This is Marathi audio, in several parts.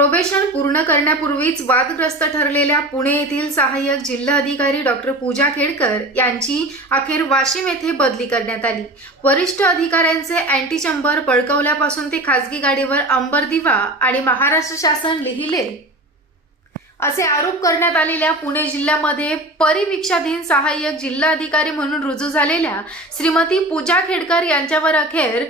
प्रोबेशन पूर्ण करण्यापूर्वीच वादग्रस्त ठरलेल्या पुणे येथील सहाय्यक जिल्हाधिकारी डॉक्टर पूजा खेडकर यांची अखेर वाशिम येथे बदली करण्यात आली. वरिष्ठ अधिकाऱ्यांचे अँटी चंबर बळकवल्यापासून ते खासगी गाडीवर अंबर दिवा आणि महाराष्ट्र शासन लिहिले. असे आरोप करण्यात आलेल्या पुणे जिल्ह्यामध्ये परिवीक्षाधीन सहाय्यक जिल्हाधिकारी म्हणून रुजू झालेल्या श्रीमती पूजा खेडकर यांच्यावर अखेर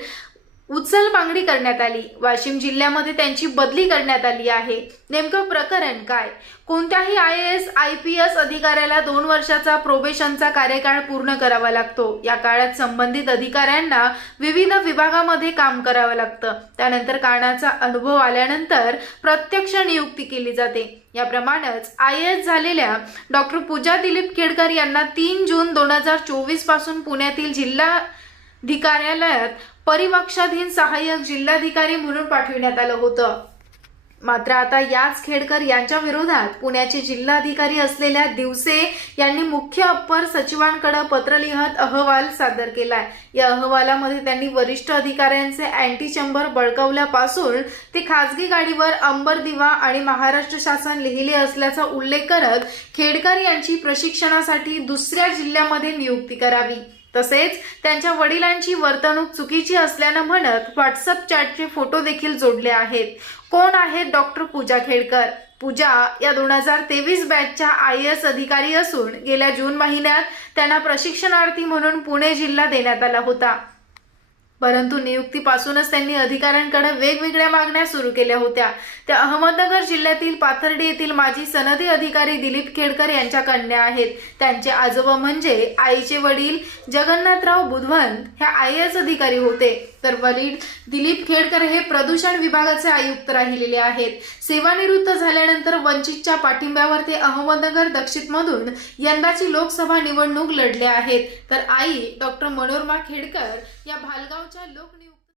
उचल बांगडी करण्यात आली. वाशिम जिल्ह्यामध्ये त्यांची बदली करण्यात आली आहे. नेमकं प्रकरण काय? कोणत्याही I S I P S अधिकाऱ्याला दोन वर्षाचा प्रोबेशनचा कार्यकाळ पूर्ण करावा लागतो. या काळात संबंधित अधिकाऱ्यांना विविध विभागामध्ये काम करावं लागतं. त्यानंतर कारणाचा अनुभव आल्यानंतर प्रत्यक्ष नियुक्ती केली जाते. याप्रमाणेच आय एस झालेल्या डॉक्टर पूजा दिलीप केडकर यांना तीन जून दोन हजार चोवीसपासून पुण्यातील जिल्हा कार्यालयात परिवक्षाधीन सहाय्यक जिल्हाधिकारी म्हणून पाठविण्यात आलं होतं. मात्र आता याच खेडकर यांच्या विरोधात पुण्याचे जिल्हाधिकारी असलेल्या दिवसे यांनी मुख्य अप्पर सचिवांकडे पत्र लिहत अहवाल सादर केलाय. या अहवालामध्ये त्यांनी वरिष्ठ अधिकाऱ्यांचे अँटी चंबर बळकावल्यापासून ते खासगी गाडीवर अंबर दिवा आणि महाराष्ट्र शासन लिहिले असल्याचा उल्लेख करत खेडकर यांची प्रशिक्षणासाठी दुसऱ्या जिल्ह्यामध्ये नियुक्ती करावी. तसेच त्यांच्या वडिलांची वर्तणूक चुकीची असल्यानं म्हणत व्हॉट्सअप चॅटचे फोटो देखील जोडले आहेत. कोण आहेत डॉक्टर पूजा खेडकर? पूजा या दोन हजार तेवीस बॅचच्या आय एस अधिकारी असून गेल्या जून महिन्यात त्यांना प्रशिक्षणार्थी म्हणून पुणे जिल्हा देण्यात आला होता. परंतु नियुक्तीपासूनच त्यांनी अधिकाऱ्यांकडे वेगवेगळ्या मागण्या सुरू केल्या होत्या. त्या अहमदनगर जिल्ह्यातील पाथर्डी येथील माजी सनदी अधिकारी दिलीप खेडकर यांच्या कन्या आहेत. त्यांचे आजोबा म्हणजे आईचे वडील जगन्नाथराव बुधवंत ह्या आय एस अधिकारी होते. तर वडील दिलीप खेडकर हे प्रदूषण विभागाचे आयुक्त राहिलेले आहेत. सेवानिवृत्त झाल्यानंतर वंचितच्या पाठिंब्यावर ते अहमदनगर दक्षिणमधून यंदाची लोकसभा निवडणूक लढले आहेत. तर आई डॉक्टर मनोरमा खेडकर या भालगाव लोकनिव